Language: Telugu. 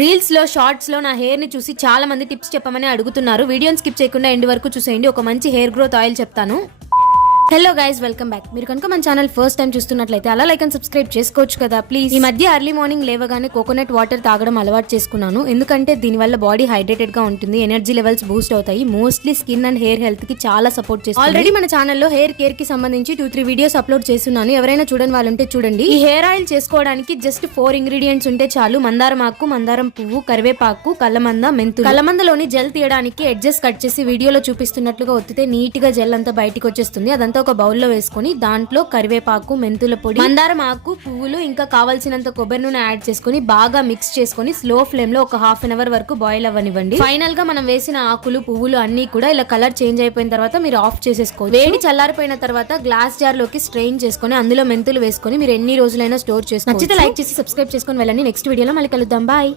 రీల్స్ లో షార్ట్స్ లో నా హెయిర్ ని చూసి చాలా మంది టిప్స్ చెప్పమని అడుగుతున్నారు. వీడియోని స్కిప్ చేయకుండా ఎండ్ వరకు చూసేయండి. ఒక మంచి హెయిర్ గ్రోత్ ఆయిల్ చెప్తాను. Hello guys, welcome back. మీరు కనుక మన ఛానల్ ఫస్ట్ టైం చూస్తున్నట్లయితే అలా లైక్ అండ్ సబ్స్క్రైబ్ చేసుకోవచ్చు కదా ప్లీజ్. ఈ మధ్య ఎర్లీ మార్నింగ్ లేవగానే కోకోనట్ వాటర్ తాగడం అలవాటు చేసుకున్నాను. ఎందుకంటే దీనివల్ల బాడీ హైడ్రేటెడ్ గా ఉంటుంది, ఎనర్జీ లెవెల్స్ బూస్ట్ అవుతాయి, mostly skin and hair health కి చాలా సపోర్ట్ చేస్తుంది. ఆల్రెడీ మన ఛానల్లో హెయిర్ కేర్ కి సంబంధించి 2-3 వీడియోస్ అప్లోడ్ చేస్తున్నాను. ఎవరైనా చూడని వాళ్ళుంటే చూడండి. ఈ హెయిర్ ఆయిల్ చేసుకోవడానికి జస్ట్ 4 ఇంగ్రీడియంట్స్ ఉంటే చాలు. మందారం ఆకు, మందారం పువ్వు, కరివేపాకు, కల్లమంద, మెంతులు. కల్లమందలోని జెల్ తీయడానికి ఎడ్జెస్ కట్ చేసి వీడియోలో చూపిస్తున్నట్లుగా ఒత్తితే నీట్ గా జెల్ అంతా బయటికి వచ్చేస్తుంది. అదంతా ఒక బౌల్లో వేసుకొని దాంట్లో కరివేపాకు, మెంతుల పొడి, మందారం ఆకు, పువ్వులు, ఇంకా కావాల్సినంత కొబ్బరి నూనె యాడ్ చేసుకుని బాగా మిక్స్ చేసుకుని స్లో ఫ్లేమ్ లో ఒక హాఫ్ అన్ అవర్ వరకు బాయిల్ అవ్వనివ్వండి. ఫైనల్ గా మనం వేసిన ఆకులు, పువ్వులు అన్ని కూడా ఇలా కలర్ చేంజ్ అయిపోయిన తర్వాత మీరు ఆఫ్ చేసేసుకోవచ్చు. వేడి చల్లారిపోయిన తర్వాత గ్లాస్ జార్ లోకి స్ట్రెయిన్ చేసుకుని అందులో మెంతులు వేసుకొని మీరు ఎన్ని రోజులైనా స్టోర్ చేసుకోవచ్చు. నచ్చితే లైక్ చేసి సబ్స్క్రైబ్ చేసుకుని వెళ్ళండి. నెక్స్ట్ వీడియోలో మళ్ళీ కలుద్దాం. బాయ్.